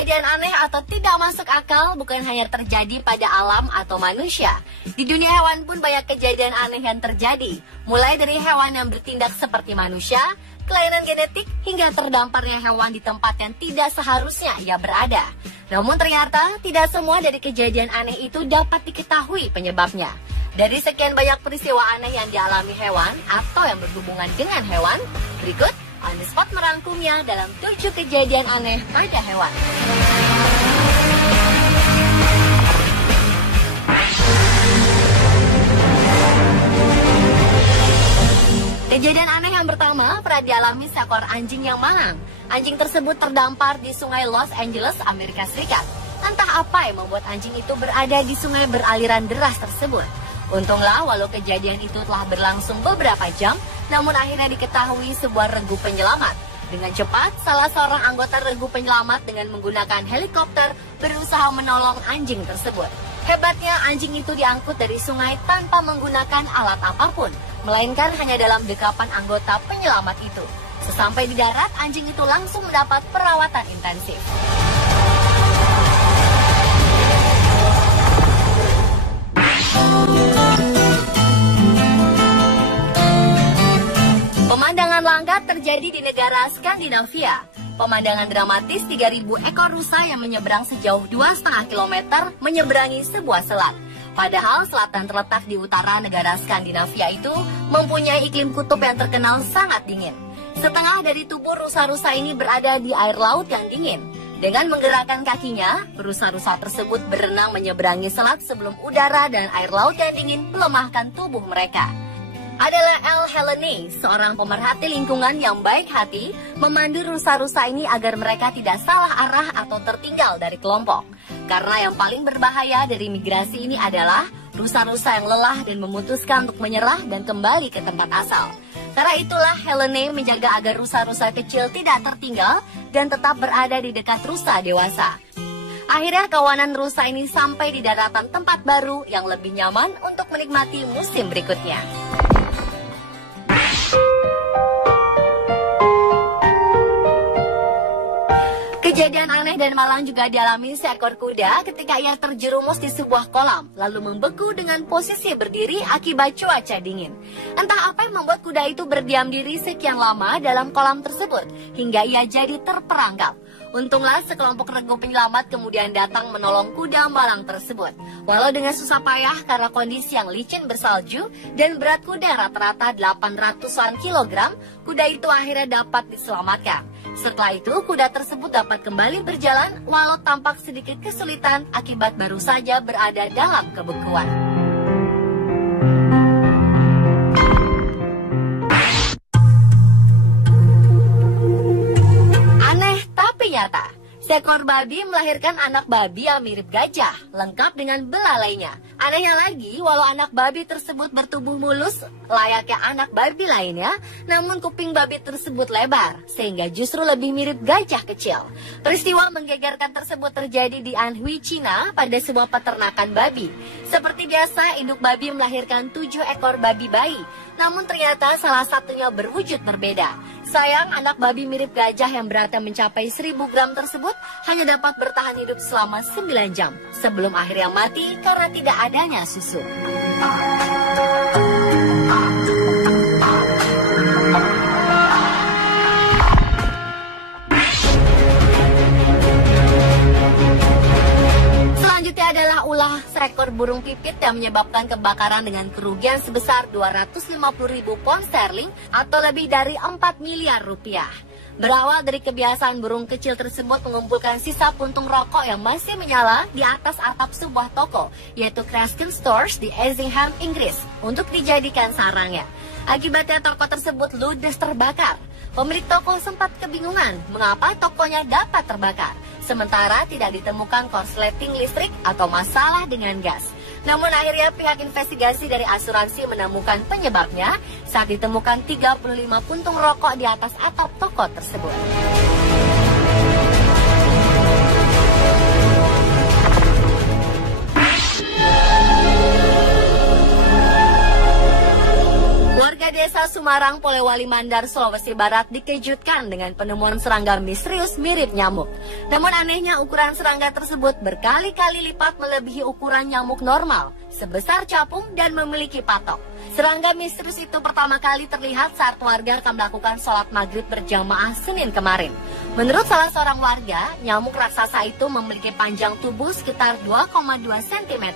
Kejadian aneh atau tidak masuk akal bukan hanya terjadi pada alam atau manusia. Di dunia hewan pun banyak kejadian aneh yang terjadi. Mulai dari hewan yang bertindak seperti manusia, kelainan genetik, hingga terdamparnya hewan di tempat yang tidak seharusnya ia berada. Namun ternyata tidak semua dari kejadian aneh itu dapat diketahui penyebabnya. Dari sekian banyak peristiwa aneh yang dialami hewan atau yang berhubungan dengan hewan, berikut On The Spot merangkumnya dalam 7 kejadian aneh pada hewan. Kejadian aneh yang pertama pernah dialami seekor anjing yang malang. Anjing tersebut terdampar di sungai Los Angeles, Amerika Serikat. Entah apa yang membuat anjing itu berada di sungai beraliran deras tersebut. Untunglah walau kejadian itu telah berlangsung beberapa jam, namun akhirnya diketahui sebuah regu penyelamat. Dengan cepat, salah seorang anggota regu penyelamat dengan menggunakan helikopter berusaha menolong anjing tersebut. Hebatnya anjing itu diangkut dari sungai tanpa menggunakan alat apapun, melainkan hanya dalam dekapan anggota penyelamat itu. Sesampai di darat, anjing itu langsung mendapat perawatan intensif. Pemandangan langka terjadi di negara Skandinavia. Pemandangan dramatis 3.000 ekor rusa yang menyeberang sejauh 2,5 km menyeberangi sebuah selat. Padahal selatan terletak di utara negara Skandinavia itu mempunyai iklim kutub yang terkenal sangat dingin. Setengah dari tubuh rusa-rusa ini berada di air laut yang dingin. Dengan menggerakkan kakinya, rusa-rusa tersebut berenang menyeberangi selat sebelum udara dan air laut yang dingin melemahkan tubuh mereka. Adalah El Helene, seorang pemerhati lingkungan yang baik hati, memandu rusa-rusa ini agar mereka tidak salah arah atau tertinggal dari kelompok. Karena yang paling berbahaya dari migrasi ini adalah rusa-rusa yang lelah dan memutuskan untuk menyerah dan kembali ke tempat asal. Karena itulah Helene menjaga agar rusa-rusa kecil tidak tertinggal dan tetap berada di dekat rusa dewasa. Akhirnya kawanan rusa ini sampai di daratan tempat baru yang lebih nyaman untuk menikmati musim berikutnya. Kejadian aneh dan malang juga dialami seekor kuda ketika ia terjerumus di sebuah kolam, lalu membeku dengan posisi berdiri akibat cuaca dingin. Entah apa yang membuat kuda itu berdiam diri sekian lama dalam kolam tersebut, hingga ia jadi terperangkap. Untunglah sekelompok regu penyelamat kemudian datang menolong kuda malang tersebut. Walau dengan susah payah karena kondisi yang licin bersalju dan berat kuda rata-rata 800-an kilogram, kuda itu akhirnya dapat diselamatkan. Setelah itu, kuda tersebut dapat kembali berjalan walau tampak sedikit kesulitan akibat baru saja berada dalam kebekuan. Aneh tapi nyata. Seekor babi melahirkan anak babi yang mirip gajah, lengkap dengan belalainya. Anehnya lagi, walau anak babi tersebut bertubuh mulus layaknya anak babi lainnya, namun kuping babi tersebut lebar, sehingga justru lebih mirip gajah kecil. Peristiwa menggegerkan tersebut terjadi di Anhui, Cina pada sebuah peternakan babi. Seperti biasa, induk babi melahirkan 7 ekor babi bayi, namun ternyata salah satunya berwujud berbeda. Sayang, anak babi mirip gajah yang beratnya mencapai 1.000 gram tersebut hanya dapat bertahan hidup selama 9 jam sebelum akhirnya mati karena tidak adanya susu. Selanjutnya adalah ulah seekor burung pipit yang menyebabkan kebakaran dengan kerugian sebesar 250.000 pound sterling atau lebih dari 4 miliar rupiah. Berawal dari kebiasaan burung kecil tersebut mengumpulkan sisa puntung rokok yang masih menyala di atas atap sebuah toko, yaitu Crescent Stores di Eassingham, Inggris, untuk dijadikan sarangnya. Akibatnya toko tersebut ludes terbakar. Pemilik toko sempat kebingungan mengapa tokonya dapat terbakar, sementara tidak ditemukan korsleting listrik atau masalah dengan gas. Namun akhirnya pihak investigasi dari asuransi menemukan penyebabnya saat ditemukan 35 puntung rokok di atas atap toko tersebut. Warga Warga desa Sumarang, Polewali Mandar, Sulawesi Barat dikejutkan dengan penemuan serangga misterius mirip nyamuk. Namun anehnya ukuran serangga tersebut berkali-kali lipat melebihi ukuran nyamuk normal, sebesar capung dan memiliki patok. Serangga misterius itu pertama kali terlihat saat warga akan melakukan sholat maghrib berjamaah Senin kemarin. Menurut salah seorang warga, nyamuk raksasa itu memiliki panjang tubuh sekitar 2,2 cm,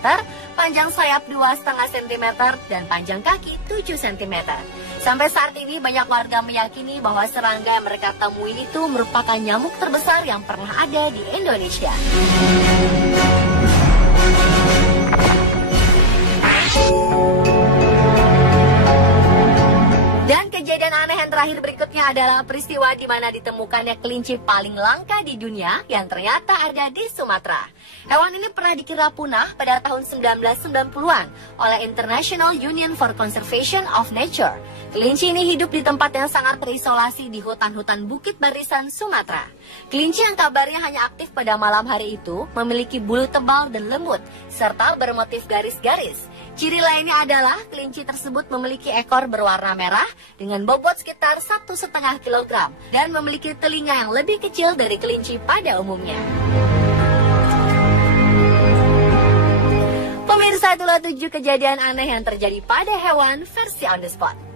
panjang sayap 2,5 cm, dan panjang kaki 7 cm. Sampai saat ini banyak warga meyakini bahwa serangga yang mereka temui itu merupakan nyamuk terbesar yang pernah ada di Indonesia. Dan kejadian aneh yang terakhir berikutnya adalah peristiwa di mana ditemukannya kelinci paling langka di dunia yang ternyata ada di Sumatera. Hewan ini pernah dikira punah pada tahun 1990-an oleh International Union for Conservation of Nature. Kelinci ini hidup di tempat yang sangat terisolasi di hutan-hutan Bukit Barisan, Sumatera. Kelinci yang kabarnya hanya aktif pada malam hari itu memiliki bulu tebal dan lembut, serta bermotif garis-garis. Ciri lainnya adalah kelinci tersebut memiliki ekor berwarna merah dengan bobot sekitar 1,5 kg dan memiliki telinga yang lebih kecil dari kelinci pada umumnya. Pemirsa, itulah 7 kejadian aneh yang terjadi pada hewan versi on the spot.